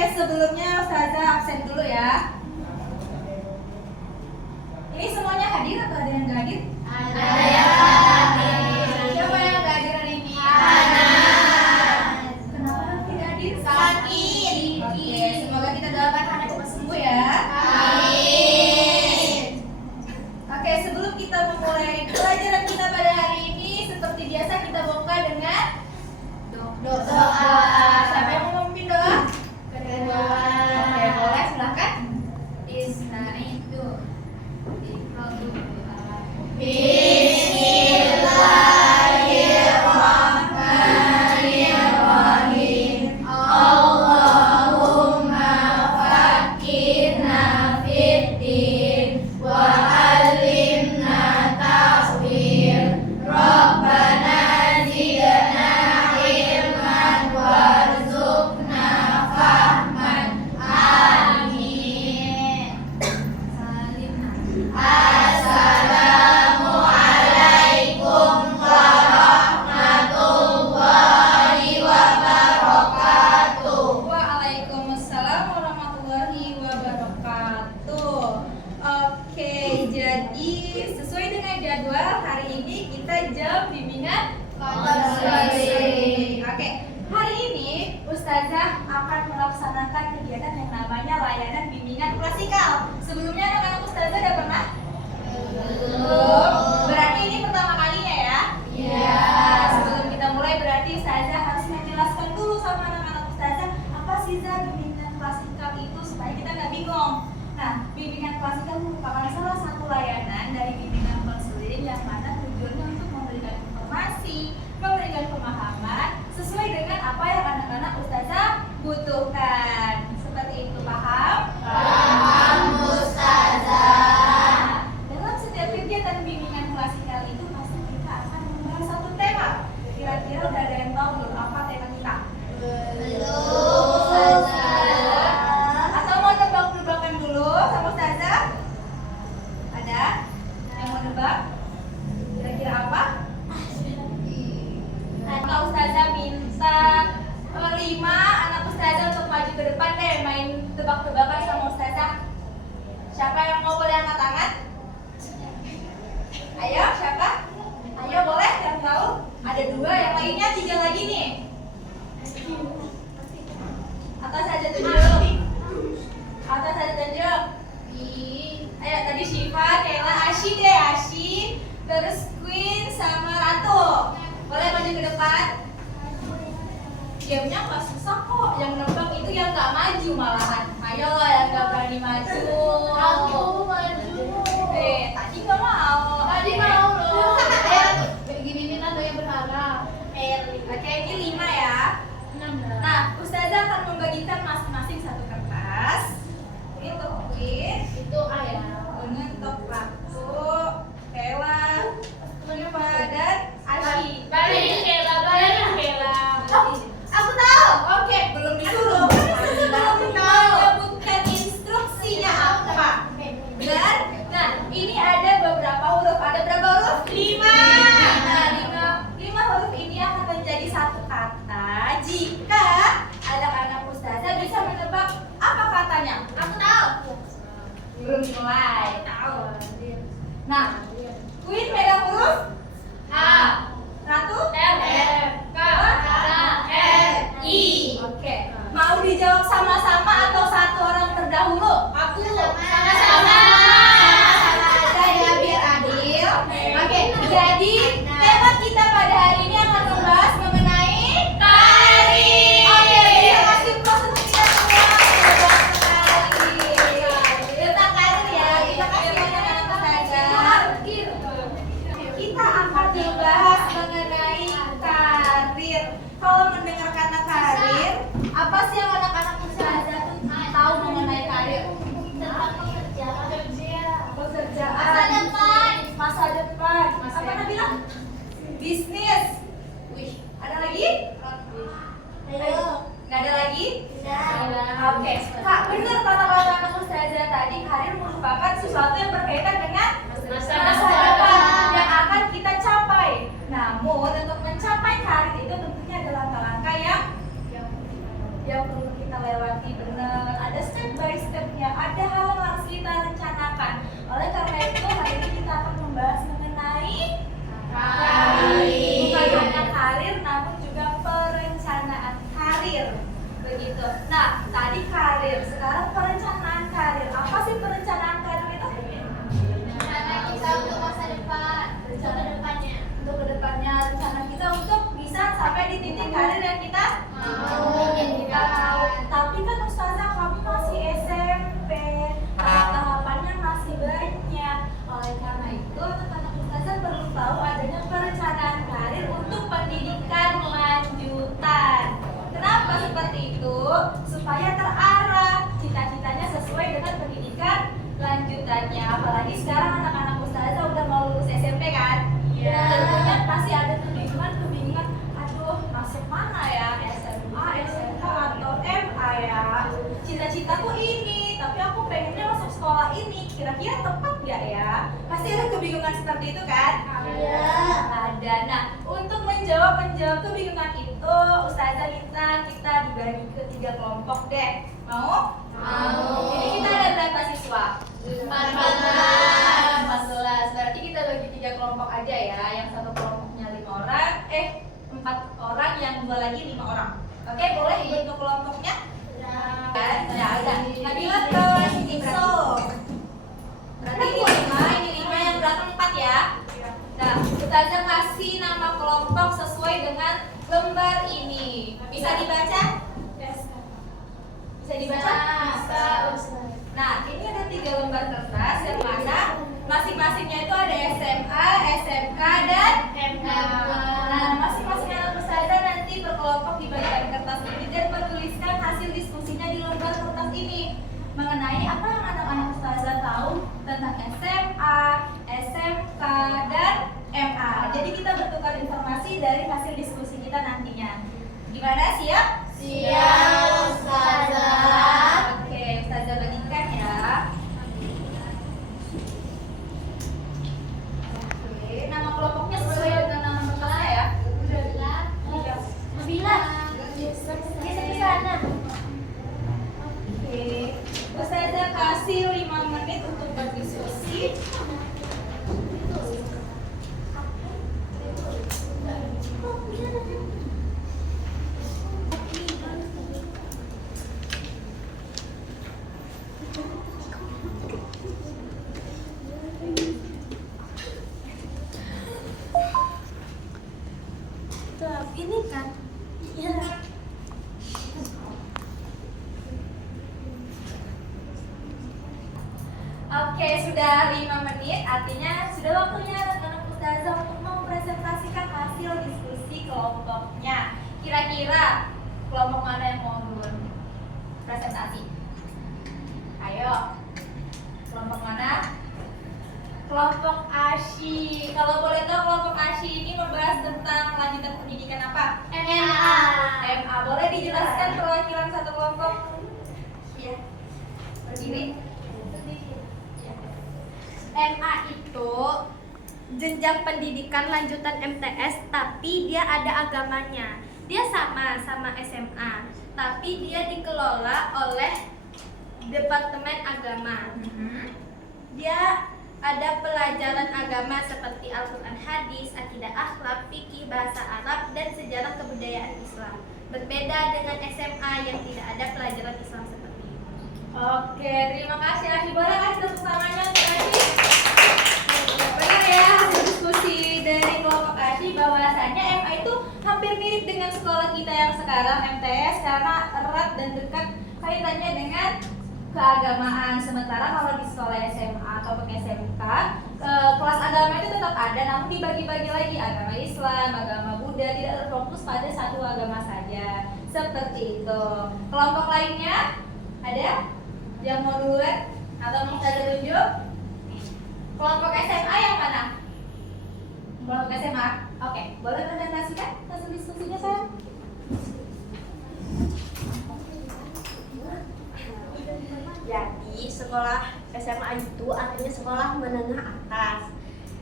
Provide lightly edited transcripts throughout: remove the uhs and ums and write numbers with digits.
Oke, sebelumnya Ustazah absen dulu ya. Ini semuanya hadir atau ada yang nggak hadir? Ada. Siapa yang nggak hadir hari ini? Ada. Kenapa tidak hadir? Sakit. Oke, semoga kita doakan Hana cepat sembuh ya. Amin. Oke, sebelum kita memulai pelajaran kita pada hari ini, seperti biasa kita buka dengan doa. Siapa yang mau memimpin doa? Oke, boleh silakan. Bismillahirrahmanirrahim. Allahumma faqqihna fid-din wa 'allimna ta'wil. Rabbana zidna ilman warzuqna fahman. Amin. Assalamualaikum warahmatullahi wabarakatuh. Waalaikumsalam warahmatullahi wabarakatuh. Oke, jadi sesuai dengan jadwal hari ini kita jam bimbingan konseling. Oke, hari ini Ustazah akan melaksanakan kegiatan yang namanya layanan bimbingan klasikal. Sebelumnya anak-anak Ustazah udah pernah? Belum. Berarti ini pertama kalinya ya? Iya. Sebelum kita mulai berarti Ustazah harus menjelaskan dulu sama anak-anak Ustazah apa sih bimbingan klasikal itu supaya kita nggak bingung. Nah, bimbingan klasikal merupakan salah satu layanan dari bimbingan konseling yang mana tujuannya untuk memberikan informasi, memberikan pemahaman sesuai dengan apa yang anak-anak Ustazah butuhkan. Seperti itu, paham? Paham, Ustazah. Dalam setiap kegiatan bimbingan klasikal itu pasti kita akan membahas satu tema. Kira-kira udah ada yang tahu belum apa tema kita? Belum, Ustazah. Atau mau nebak-nebakan dulu sama Ustazah? Ada? Yang mau nebak? Kira-kira apa? Kalau Ustazah minta 5 anak Ustazah untuk maju ke depan deh main tebak-tebakan sama Ustazah. Siapa yang mau boleh angkat tangan? Ayo, siapa? Ayo boleh yang tahu? Ada 2, yang lainnya 3 lagi nih. Atas saja tunjuk. Atas saja tunjuk. Ayo tadi Syifa, Kayla, Ashi deh, Ashi. Terus Queen sama Ratu. Boleh maju ke depan? Gamenya nggak susah kok. Yang nebak itu yang nggak maju malahan. Ayo lah yang nggak berani maju. Aku maju. Tadi nggak mau. Tadi mau loh. Gini ada yang berharap. Oke, ini 5 ya. Nah, Ustazah akan membagikan masing-masing satu kertas. Ini untuk Queen, Itu ayah. ini untuk Ratu, Kayla, Syifa, dan Ashi. Balik Kela. Aku tahu. Oke, belum disuruh. Belum menyebutkan instruksinya apa. Dan, nah ini ada beberapa huruf. Ada berapa huruf? 5. Nah, 5 huruf ini akan menjadi satu kata jika anak-anak Ustazah bisa menebak apa katanya. Aku tahu. Belum mulai. Tahu. Nah, Queen megang huruf A. Ratu? L. K. L. I. Oke. Mau dijawab sama-sama atau satu orang terdahulu? Aku. Sama-sama. Sama-sama aja ya biar adil. Oke. Jadi tema kita pada hari ini akan membahas mengenai Karir. Oke. Terima kasih plus untuk kita semua. Hebat sekali. Tentang karir ya. Terima kasih anak-anak Ustazah. Kita akan membahas mengenai karir. Kalau mendengar kata karir, apa sih yang anak-anak Ustazah tuh tahu mengenai karir? Tentang pekerjaan. Pekerjaan. Masa depan. Apa Nabila? Bisnis. Wih, ada lagi? Nggak ada lagi? Oke, Kak, benar kata-kata anak Ustazah tadi, karir merupakan sesuatu yang berkaitan dengan masa depan yang akan kita capai. Namun untuk mencapai karir itu tentunya ada langkah-langkah yang perlu kita lewati. Benar supaya terarah, cita-citanya sesuai dengan pendidikan lanjutannya. Apalagi sekarang anak-anak ustazah udah mau lulus SMP kan? Iya. Tentunya pasti ada kebingungan, aduh masuk mana ya, SMA, SMK atau MA ya? Cita-citaku ini, tapi aku pengennya masuk sekolah ini, kira-kira tepat nggak ya? Pasti ada kebingungan seperti itu kan? Iya. Ada. Nah, untuk menjawab kebingungan itu, ustazah minta kita dibagi ke 3 kelompok deh. Mau? Mau. Jadi kita ada berapa siswa? 14. Berarti kita bagi 3 kelompok aja ya. Yang satu kelompoknya 5 orang, 4 orang, yang 2 lagi 5 orang. Oke, boleh bentuk kelompoknya? Kan? Ya, udah. Nabila ke Ikso. Berarti ini 5, yang belakang 4 ya. Nah, ustazah kasih nama kelompok sesuai dengan lembar ini. Bisa dibaca? Bisa dibaca? Nah, ini ada 3 lembar kertas yang mana masing-masingnya itu ada SMA, SMK, dan MA. Nah, masing-masing anak ustazah nanti berkelompok di bagian kertas ini dan menuliskan hasil diskusinya di lembar kertas ini mengenai apa yang anak-anak ustazah tahu tentang SMA, SMK, dan MA. Jadi kita bertukar informasi dari hasil diskusi kita nantinya. Gimana, siap? Siap, ustazah. Oke, ustazah bagikan ya. Oke, nama kelompoknya sesuai dengan nama kertasnya ya. Nabila. Geser di sana. Oke, ustazah kasih 5 menit untuk berdiskusi. Ini kan ya. Oke, sudah 5 menit, artinya sudah waktunya anak-anak ustazah untuk mempresentasikan hasil diskusi kelompoknya. Kira-kira kelompok mana yang mau duluan presentasi? Ayo, kelompok mana? Kelompok ASY. Kalau boleh tahu, kelompok ASY ini membahas tentang lanjutan pendidikan apa? MA. MA. Boleh dijelaskan perwakilan satu kelompok? Iya. Berdiri. MA itu jenjang pendidikan lanjutan MTS, tapi dia ada agamanya. Dia sama SMA, tapi dia dikelola oleh Departemen Agama. Dia ada pelajaran agama seperti Al-Quran, hadis, akidah akhlak, fikih, bahasa Arab, dan sejarah kebudayaan Islam. Berbeda dengan SMA yang tidak ada pelajaran Islam seperti itu. Oke, terima kasih Asy. Boleh kasih tepuk tangannya untuk Asy? Benar ya, hasil diskusi dari kelompok Asy bahwasanya MA itu hampir mirip dengan sekolah kita yang sekarang MTS karena erat dan dekat kaitannya dengan keagamaan. Sementara kalau di sekolah SMA ataupun SMK, kelas agama itu tetap ada, namun dibagi-bagi lagi agama Islam, agama Buddha, tidak terfokus pada satu agama saja. Seperti itu. Kelompok lainnya ada yang mau duluan atau mau saya tunjuk? Kelompok SMA yang mana? Kelompok SMA. Oke, boleh presentasikan hasil diskusinya sayang? Jadi sekolah SMA itu artinya sekolah menengah atas.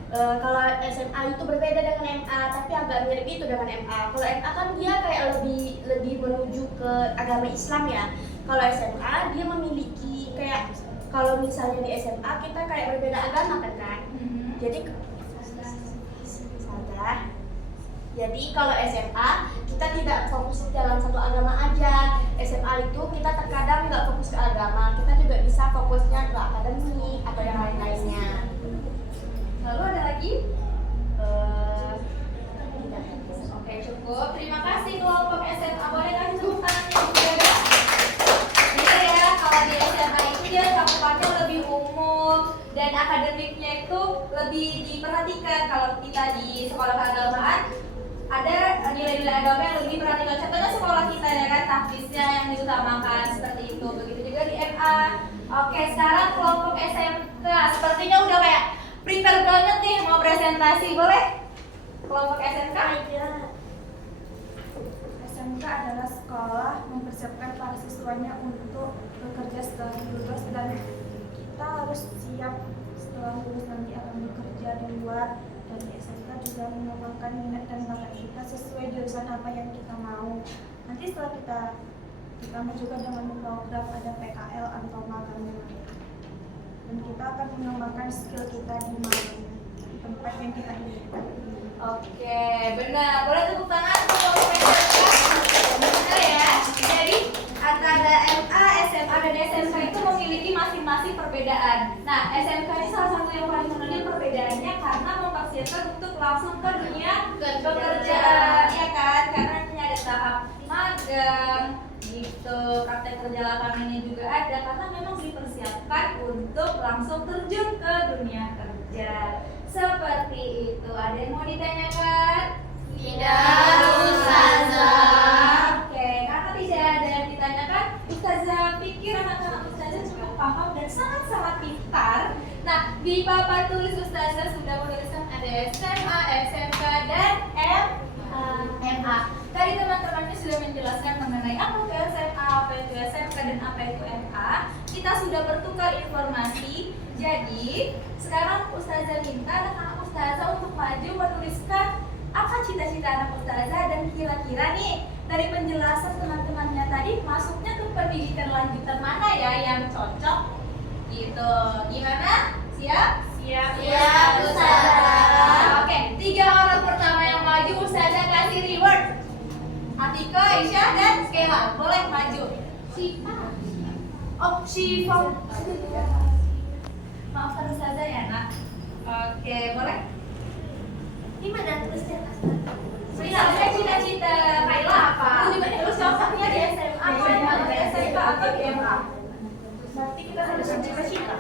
Kalau SMA itu berbeda dengan MA, tapi agak mirip itu dengan MA. Kalau MA kan dia kayak lebih menuju ke agama Islam ya. Kalau SMA dia memiliki kayak, kalau misalnya di SMA kita kayak berbeda agama kan. Jadi saja. Jadi kalau SMA kita tidak fokus dalam satu agama aja. SMA itu kita terkadang nggak fokus ke agama, kita juga bisa fokusnya ke akademik atau yang lain-lainnya. Lalu ada lagi? Tidak. Oke, cukup. Terima kasih kelompok SMA. Boleh kasih tepuk tangannya juga? Benar ya, kalau di SMA itu dia cakupannya lebih umum dan akademiknya itu lebih diperhatikan. Kalau kita di sekolah keagamaan ada nilai-nilai agama yang lebih perhatikan. Contohnya sekolah kita ya kan, tahfiznya yang diutamakan seperti itu. Begitu juga di MA. Oke, sekarang kelompok SMK sepertinya udah kayak prepare banget nih mau presentasi, boleh? Kelompok SMK? SMK adalah sekolah mempersiapkan para siswanya untuk bekerja setelah lulus, dan kita harus siap setelah lulus nanti akan bekerja di luar. Dan di SMK juga mengembangkan minat dan bakat kita sesuai jurusan apa yang kita mau. Nanti setelah ditambah juga dengan program ada PKL atau magang, dan kita akan mengembangkan skill kita di mana di tempat yang kita inginkan. Oke, benar. Boleh tepuk tangan untuk kelompok SMK? Benar ya. Jadi antara MA, SMA, dan SMK itu memiliki masing-masing perbedaan. Nah, SMK ini salah satu yang paling menarik perbedaannya karena mempersiapkan untuk langsung ke dunia pekerjaan, ya kan? Karena ini ada tahap magang, gitu. Praktek kerja lapangannya juga ada karena memang dipersiapkan untuk langsung terjun ke dunia kerja. Seperti itu. Ada yang mau ditanyakan? Tidak, Ustazah. Oke, karena tidak ada yang ditanyakan, Ustazah pikir anak-anak Ustazah cukup paham dan sangat-sangat pintar. Nah, di papan tulis Ustazah sudah menuliskan ada SMA, SMK, dan MA. Tadi teman-temannya sudah menjelaskan mengenai apa itu SMA, apa itu SMK, dan apa itu MA. Kita sudah bertukar informasi. Jadi, sekarang Ustazah minta anak-anak Ustazah untuk maju menuliskan apa cita-cita anak Ustazah, dan kira-kira nih dari penjelasan teman-temannya tadi masuknya ke pendidikan lanjutan mana ya yang cocok gitu. Gimana? Siap? Siap, Ustazah. Oke, 3 orang pertama yang maju Ustazah kasih reward. Atika, Aisyah, dan Skela. Boleh maju. Oh, Syifa. Maafkan Ustazah ya, Nak. Oke, boleh? Gimana tulisnya? Misalnya cita-cita Kaila apa? Terus cocoknya di SMA atau di SMK atau di MA? Berarti kita harus cita-cita.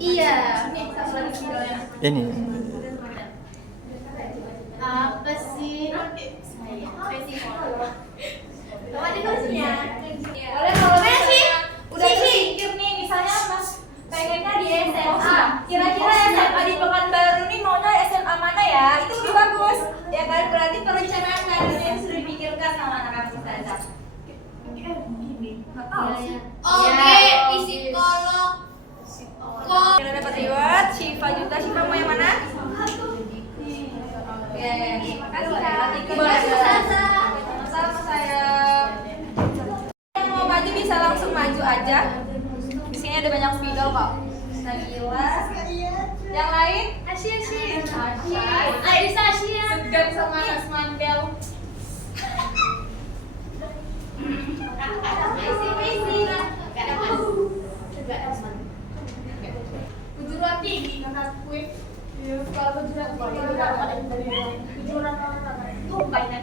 Iya. Nih, satu lagi videonya. Ini. Apa sih? Coba ditulisnya. Boleh kalau misalnya udah mikir nih, misalnya Mas pengennya di SMA. Kira-kira SMA di Pekanbaru nih maunya SMA mana ya? Itu lebih bagus. Ya kan, berarti perencanaan karirnya yang sudah dipikirkan sama anak-anak Ustazah. Gini, nggak tahu sih. Oke, psikolog. Kita dapat reward, Syifa juga. Syifa mau yang mana? Oke, makasih Kak. Boleh Ustazah. Sama saya. Yang mau maju bisa langsung maju aja. Di sini ada banyak spidol kok. Nabila. Yang lain? Asia. Aisyah, Asia. Segan sama Mas Mandel. Kejuruan tinggi kakak gue. Kalau kejuruan tinggi kejuruan itu banyak.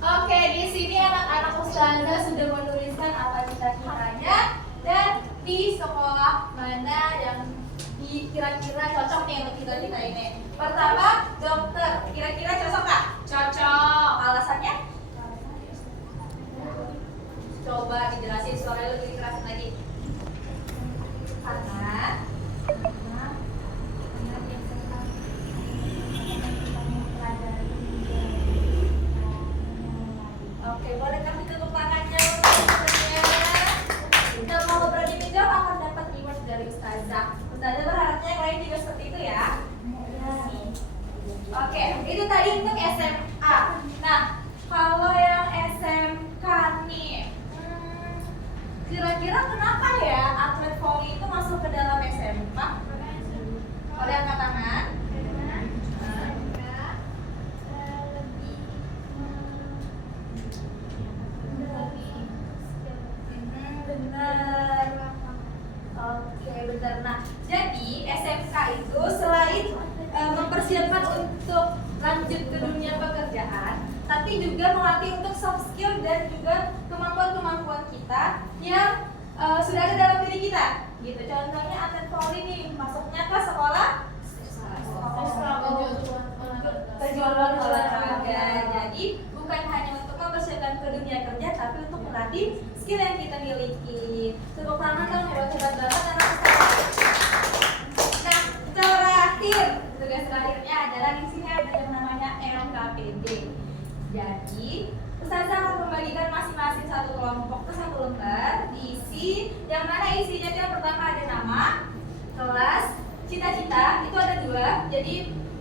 Oke, di sini anak-anak Ustazah sudah menuliskan apa cita-citanya dan di sekolah mana yang kira-kira cocok nih untuk cita-cita ini. Pertama, dokter. Kira-kira cocok nggak? Cocok. Alasannya? Coba dijelasin suaranya lebih keras lagi. Karena oke, boleh kasih tepuk tangannya untuk dokternya. Kita mau berani menjawab akan dapat reward dari Ustazah. Ustazah berharapnya yang lain juga seperti itu ya. Oke, itu tadi untuk SMA. Nah, kalau yang SMK nih, kira-kira kenapa ya atlet voli itu masuk ke dalam SMK? Boleh angkat tangan? Benar. Oke, benar. Nah, jadi SMK itu selain mempersiapkan untuk lanjut ke dunia pekerjaan, tapi juga melatih untuk soft skill dan juga kemampuan-kemampuan kita yang sudah ada dalam diri kita. Gitu. Contohnya atlet voli nih masuknya ke sekolah kejuaraan olahraga. Jadi bukan hanya untuk mempersiapkan ke dunia kerja, tapi untuk melatih skill yang kita miliki. Tepuk tangan dong, hebat-hebat banget anak saya. Nah, terakhir, tugas terakhirnya adalah di sini ada yang namanya LKPD. Jadi, Ustazah akan membagikan masing-masing satu kelompok ke satu lembar diisi, yang mana isinya itu yang pertama ada nama, kelas, cita-cita, itu ada 2. Jadi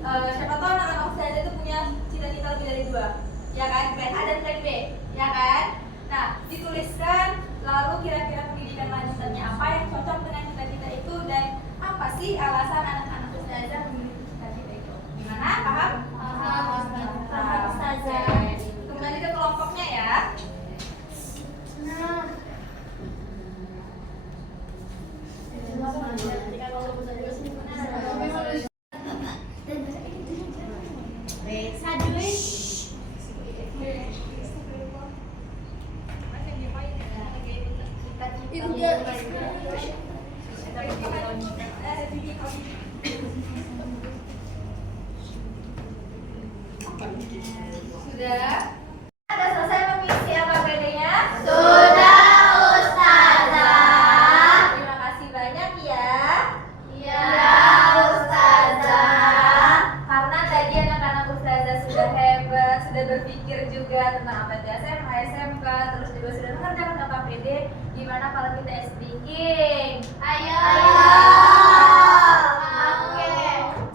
siapa tahu anak-anak Ustazah itu punya cita-cita lebih dari 2, ya kan? Plan A dan plan B, ya kan? Nah, dituliskan lalu kira-kira pendidikan lanjutannya apa yang cocok dengan cita-cita itu dan apa sih alasan anak-anak Ustazah memiliki cita-cita itu? Gimana? Paham? Paham Ustazah. Kembali ke kelompoknya ya. Nah, sudah? Ada selesai mengisi AKPD-nya? Sudah, Ustazah. Terima kasih banyak ya. Ya, Ustazah. Karena tadi anak-anak Ustazah sudah hebat, sudah berpikir juga tentang apa itu SMA, SMK, terus juga sudah mengerjakan AKPD. Gimana kalau kita speaking? Ayo. Oke.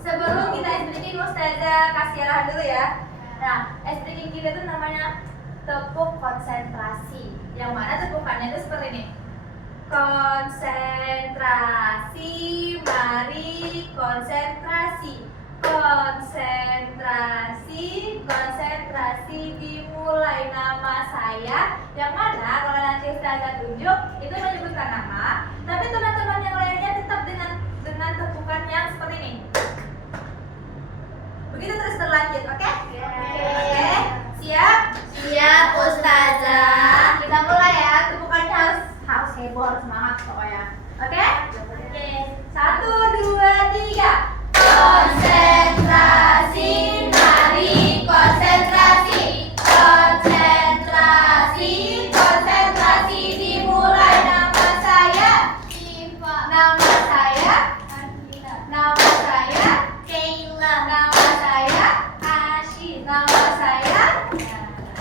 Sebelum kita speaking, Ustazah kasih arahan dulu ya. Nah, speaking kita itu namanya tepuk konsentrasi. Yang mana tepukannya itu seperti ini. Konsentrasi, mari konsentrasi. Konsentrasi, konsentrasi, dimulai. Nama saya, yang mana kalau nanti Ustazah tunjuk itu menyebutkan nama, tapi teman-teman yang lainnya tetap dengan tepukan yang seperti ini. Begitu terus berlanjut, oke? Oke, siap? Siap, Ustazah. Kita mulai ya, tepukannya harus heboh, harus semangat pokoknya. Oke? Oke. 1, 2, 3. Konsentrasi, mari konsentrasi. Konsentrasi, konsentrasi, dimulai. Nama saya, nama saya, nama saya, Kayla. nama saya, Ashi. nama saya,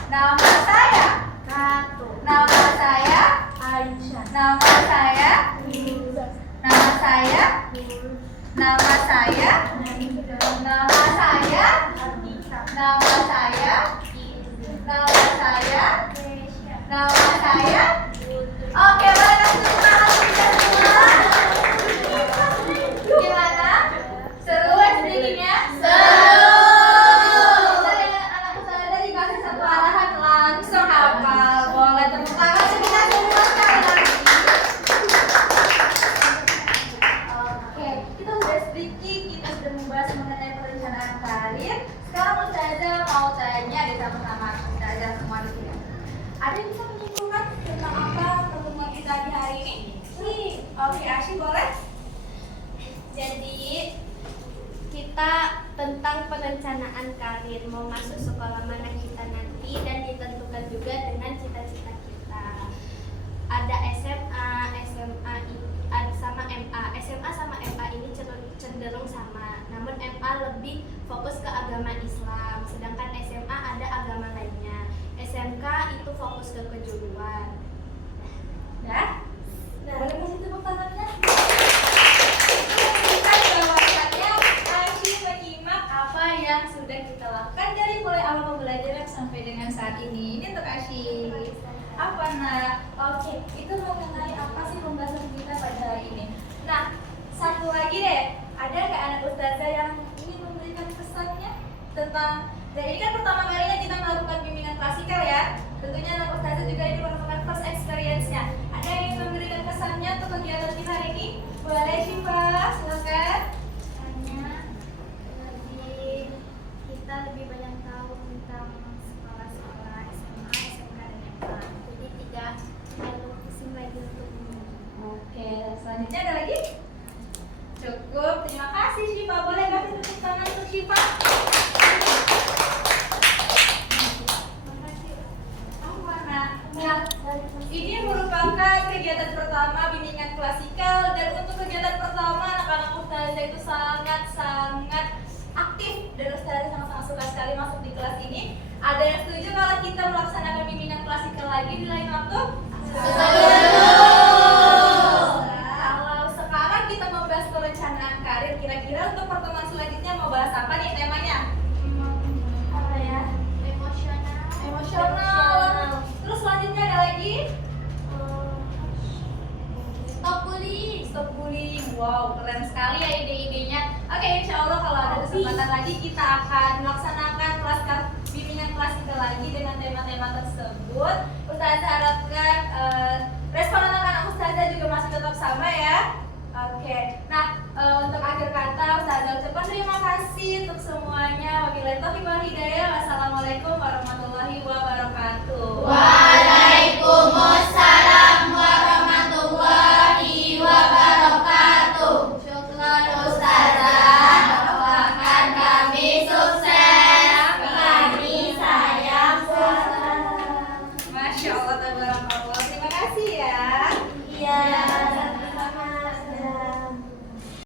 nama saya, Ratu. nama saya, Aisyah. nama saya, nama saya, nama saya, nama saya, nama saya, nama saya, nama saya. Oke, boleh kasih tepuk tangan untuk kita semua. Gimana? Seru speakingnya? Seru. Anak Ustazah dikasih satu arahan langsung hafal. Boleh tepuk tangan untuk kita semua sekali lagi. Oke, kita udah speaking, kita sudah membahas mengenai perencanaan karir. Sekarang Ustazah mau tanya deh sama-sama Ustazah semua di sini. Ada yang bisa menyimpulkan tentang apa pertemuan kita di hari ini? Oke, Ashi boleh? Jadi kita tentang perencanaan karir, mau masuk sekolah mana kita nanti dan ditentukan juga dengan cita-cita kita. Ada SMA, sama MA. SMA sama MA ini cenderung sama, namun MA lebih fokus ke agama Islam, sedangkan SMA ada agama lainnya. SMK itu fokus ke kejuruan. Ya? Boleh kasih tepuk tangannya? Kita bahwasannya masih menyimak apa yang sudah kita lakukan dari mulai awal pembelajaran sampai dengan saat ini. Ini untuk Ashi. Apa nak? Oke, itu mengenai apa sih pembahasan kita pada hari ini. Nah, satu lagi deh, ada nggak anak Ustazah yang ingin memberikan pesannya tentang? Dan ini kan pertama kalinya kita melakukan bimbingan klasikal ya. Tentunya anak Ustazah juga ini merupakan first experience-nya. Ada yang ingin memberikan kesannya untuk kegiatan kita hari ini? Boleh Syifa, silakan. Kita lebih banyak tahu tentang sekolah-sekolah SMA, SMK dan MA. Jadi tidak perlu pusing lagi untuk Oke, selanjutnya ada lagi? Cukup, terima kasih Syifa. Boleh kasih tepuk tangan untuk Syifa? kegiatan pertama bimbingan klasikal, dan untuk kegiatan pertama anak-anak Ustazah itu sangat aktif dan Ustazah sangat suka sekali masuk di kelas ini. Ada yang setuju kalau kita melaksanakan bimbingan klasikal lagi di lain waktu? Kalau sekarang kita mau bahas perencanaan karir, kira-kira untuk pertemuan selanjutnya mau bahas apa nih temanya? Apa ya? Emosional. Terus selanjutnya ada lagi? Stop bullying. Wow, keren sekali ya ide-idenya. Oke, insya Allah kalau ada kesempatan lagi kita akan melaksanakan bimbingan klasikal lagi dengan tema-tema tersebut. Ustazah harapkan respon anak-anak Ustazah juga masih tetap sama ya. Oke, nah untuk akhir kata Ustazah ucapkan terima kasih untuk semuanya. Wabillahi taufiq wal hidayah. Wassalamualaikum warahmatullahi wabarakatuh.